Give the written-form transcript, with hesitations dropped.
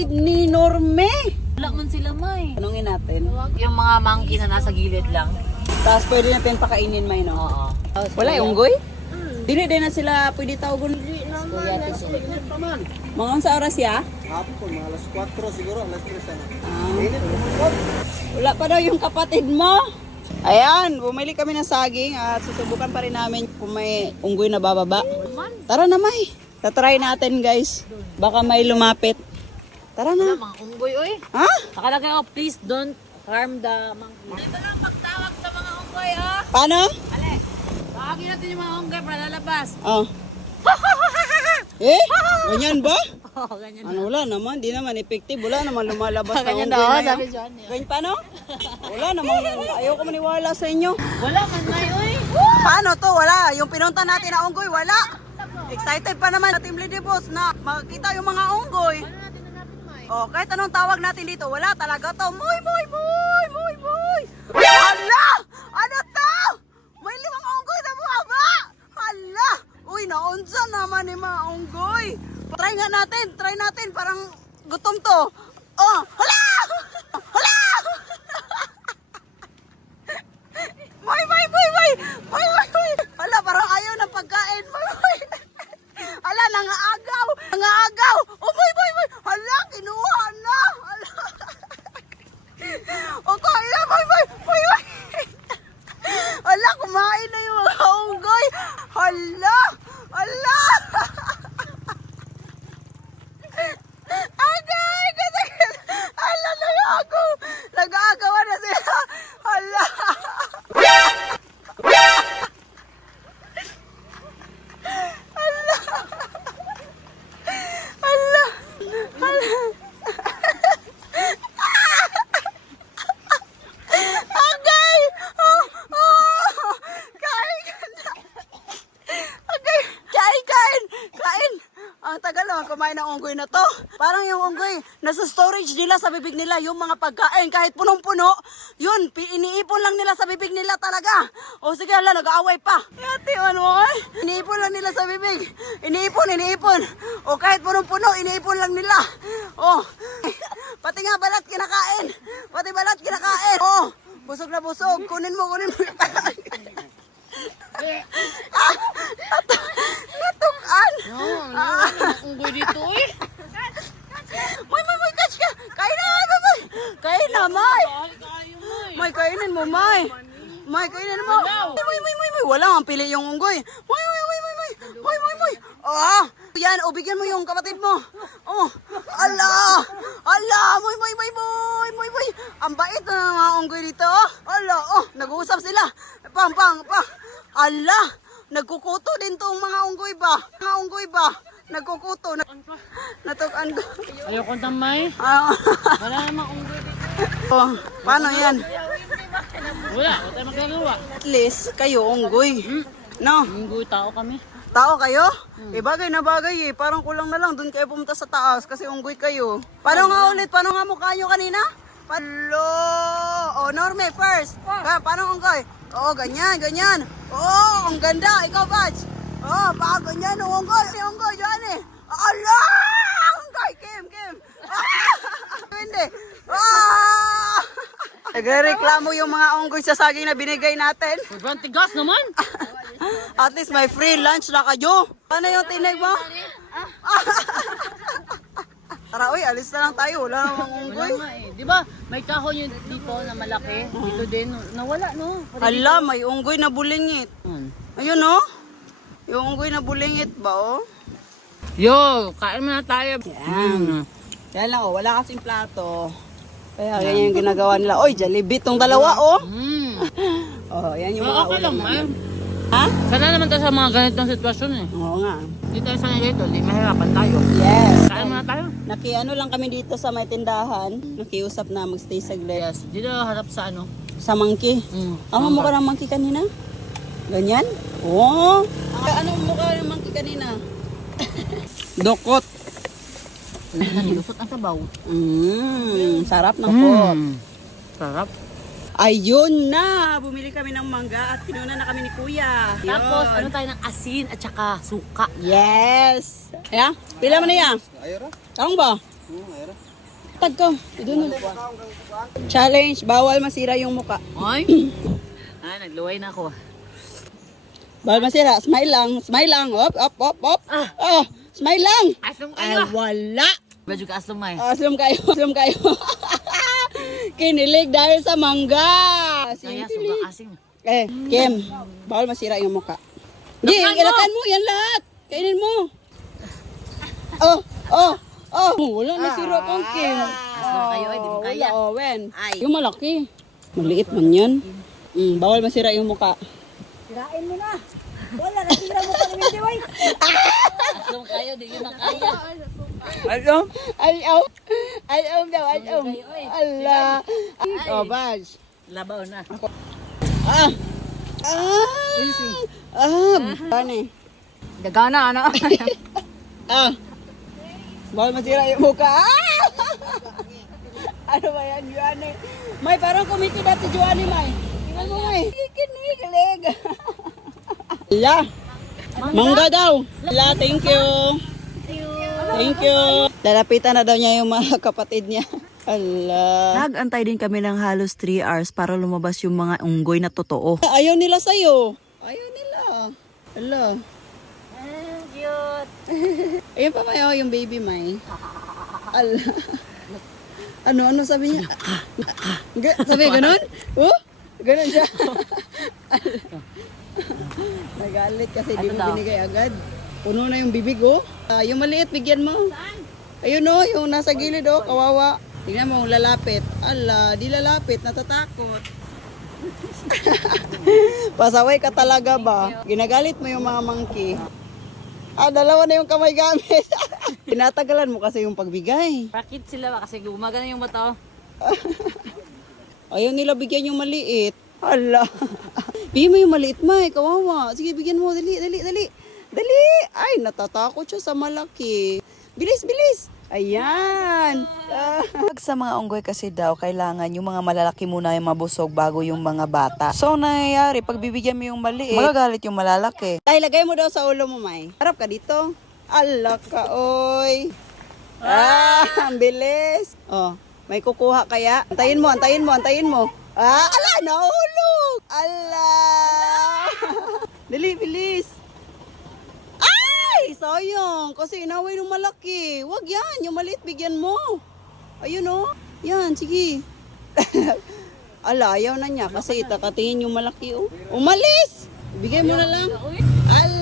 kapatid ni Norme. Wala man sila, May. Tanungin natin. Yung mga monkey na nasa gilid lang. Tapos pwede natin pakainin, May, no? Oo. Wala yung unggoy? Dili din na sila pwede tawagon. Mga sa oras ya? Hapon, mga alas 4 siguro, alas 3 sana. Wala pa daw yung kapatid mo. Ayan, bumili kami ng saging at susubukan pa rin namin kung may unggoy na bababa. Tara na, May. Tatry natin, guys. Baka may lumapit. Tara Wala, na. mga unggoy, oy. Ha? Nakalagay ako, please don't harm the monkey. Ito lang pagtawag sa mga unggoy, oh. Paano? Ale, tawagin natin yung mga unggoy para lalabas. Oh. Ganyan ba? Oo, ganyan. Ano, wala naman. Di naman effective. Wala naman lumalabas na Ganyan unggoy daw, na yan. sabi John. Ganyan paano? Wala naman. Ayoko maniwala sa inyo. Wala man, May, oy. Paano to? Wala. Yung pinunta natin na unggoy, wala. Excited pa naman sa Team Lady Boss na makikita yung mga unggoy. Ano natin hanapin, May? Oh, kahit anong tawag natin dito, wala talaga to. Moy, moy, moy, moy, moy. Hala! Ano to? May 5 unggoy na bumaba. Hala! Uy, naunsa naman ni mga unggoy. Try nga natin, try natin. Parang gutom to. Oh, hala! Hala! Moy, moy, moy, moy. Moy, moy, moy. Hala, parang ayaw ng pagkain. Moy, moy. Hala, nangaagaw. Nangaagaw. Oh, moy, moy, moy. Hala, kinuha na. Hala. O, kain na, moy, moy. Moy, moy. Hala, kumain na yung mga unggoy. Hala. Hala. Agay, kasi. Hala, nag-agaw. Nag-aagawan na sila. Hala. Hala. Hala. Agay! Oh, oh. Kain ka na. Agay! Kain, kain! Kain! Ang tagal naman kumain ng unggoy na to. Parang yung unggoy, nasa storage nila sa bibig nila, yung mga pagkain, kahit punong-puno, yun, iniipon lang nila sa bibig nila talaga. O sige, hala, nag-aaway pa. Yati, ano, iniipon lang nila sa bibig. Iniipon, iniipon. O kahit punong-puno, iniipon lang nila. O, pati nga balat kinakain. Pati balat kinakain. O, busog na busog. Kunin mo, kunin mo. Natukan. Unggoy dito, oy. Moy, moy, moy, catch ka. Kain na, moy. Kain na, moy. Kayo, May. Moy, kainin mo, moy. Moy, kainin mo. Moy, moy, moy, moy. Wala ang pili yung unggoy. Moy, moy, moy, moy, moy. Moy, moy, moy. Ah, yan, o, bigyan mo yung kapatid mo. Oh, ala. Ala, moy, moy, moy, moy, moy, moy. Ang bait na ng mga unggoy dito, oh. Ala, oh, nag-uusap sila. Pang, pang, pang. Ala, nagkukuto din tong mga unggoy ba? Mga unggoy ba? Nagkukuto. Natukan ko. Ayoko na, May. Ah, Wala namang unggoy dito. oh, paano yan? Wala tayong magagawa. At least, kayo unggoy. No? Unggoy, tao kami. Tao kayo? Eh, bagay na bagay eh. Parang kulang na lang. Doon kayo pumunta sa taas kasi unggoy kayo. Paano nga ulit? Paano nga mukha nyo kanina? Palo! Oh, Norme, first. Paano unggoy? Oo, ganyan, ganyan. Oo, ang ganda. Ikaw, Batch. Oo, ganyan. Unggoy. Unggoy, dyan eh. Ala! Unggoy, Kim, Kim. Ah! Hindi. Ah! Nagreklamo yung mga unggoy sa saging na binigay natin. Sobrang tigas naman. At least may free lunch na kayo. Ano yung tinig mo? Tara, uy, alis na lang tayo. Wala namang unggoy. Wala nga eh. Di ba, may kahon yung dito na malaki. Dito din, nawala, no? Hala, may unggoy na bulingit. Ayun, oh. Yung unggoy na bulingit ba, oh? Yo, kain muna tayo. Yan. Yan lang, oh. Wala kasing plato. Kaya ganyan yung ginagawa nila. Oy, Jollibee tong dalawa, oh. Oh, yan yung mga Okay lang, ulam May. namin. Ha? Sana naman tayo sa mga ganitong sitwasyon eh. Oo nga. Hindi tayo sanay dito, hindi mahirapan tayo. Yes. Kain muna tayo. Nakiano lang kami dito sa may tindahan. Nakiusap na magstay saglit. Yes, dito harap sa ano. Sa monkey. Ang mukha ng monkey kanina? Ganyan? Oo. Anong mukha ng monkey kanina? Dokot. Nilusot ang sabaw. Sarap ng pot. Sarap. Ayun na! Bumili kami ng mangga at pinuna na kami ni Kuya. Tapos, Yun. ano tayo ng asin at saka suka. Yes! Ayan, pila mo na yan? Ayora? Tarong ba? Ayora. Tag ko. Doon. Challenge, bawal masira yung muka. Oy. Nagluway na ako. Bawal masira. Smile lang. Smile lang. Op, op, op, op. Oh, smile lang. Aslom Ay, kayo. wala. Medyo ka aslom ay. Aslum kayo. Aslum kayo. Kinilig dahil sa mangga. Kaya sobrang asing. Kim, bawal masira yung muka. Hindi, ilakan mo. Yan lahat. Kainin mo. Oh. Wala nasira kang Kim. Aslom kayo ay, di mo kaya. Wala, Wen. Ay. Yung malaki. Maliit man yan. Bawal masira yung muka. Sirain mo na. Wala, nasira mo pa ni Wendy White. Aslom kayo, di yun ang kaya. Alom? Alom daw, alom. Allah. Oh, Baj. Labaw na. Bani. Gagana, ano? Bawal masira yung muka. Ano ba yan, Juane? May, parang kumikidat si Juane, May. Tingnan mo, May. Kinikilig. La. Mangga daw. La, thank you. Thank you. Lalapitan na daw niya yung mga kapatid niya. Allah. Nag-antay din kami ng halos 3 hours para lumabas yung mga unggoy na totoo. Ayaw nila sa'yo. Ayaw nila. Allah. Cute. Ayun pa May, yung baby May. Allah. Ano sabi niya? Sabi ganun? Ganun siya. Nagalit kasi di mo binigay agad. Puno na yung bibig, oh. Yung maliit, bigyan mo. Ayun, oh, yung nasa gilid, oh, kawawa. Tingnan mo, lalapit. Ala, di lalapit, natatakot. Pasaway ka talaga ba? Ginagalit mo yung mga monkey. Dalawa na yung kamay gamit. Tinatagalan mo kasi yung pagbigay. Rakit sila ba kasi gumagana yung mata. Ayaw nila bigyan yung maliit. Hala. Bigyan mo yung maliit, May. Kawawa. Sige, bigyan mo. Dali. Dali. Ay, natatakot siya sa malaki. Bilis. Ayan. Pag sa mga unggoy kasi daw, kailangan yung mga malalaki muna yung mabusog bago yung mga bata. So, ang nangyayari, pag bibigyan mo yung maliit, magagalit yung malalaki. Ay, lagay mo daw sa ulo mo, May. Harap ka dito. Ala ka, oy. Ang bilis. Oh, may kukuha kaya? Antayin mo. Ala, nahulog. Ala. Dali, bilis. Ay, sayang. Kasi inaway ng malaki. Wag yan. Yung maliit, bigyan mo. Ayun, oh. Yan, sige. Ala, ayaw na niya. Kasi itakatingin yung malaki, oh. Umalis. Bigay mo na lang. Ala.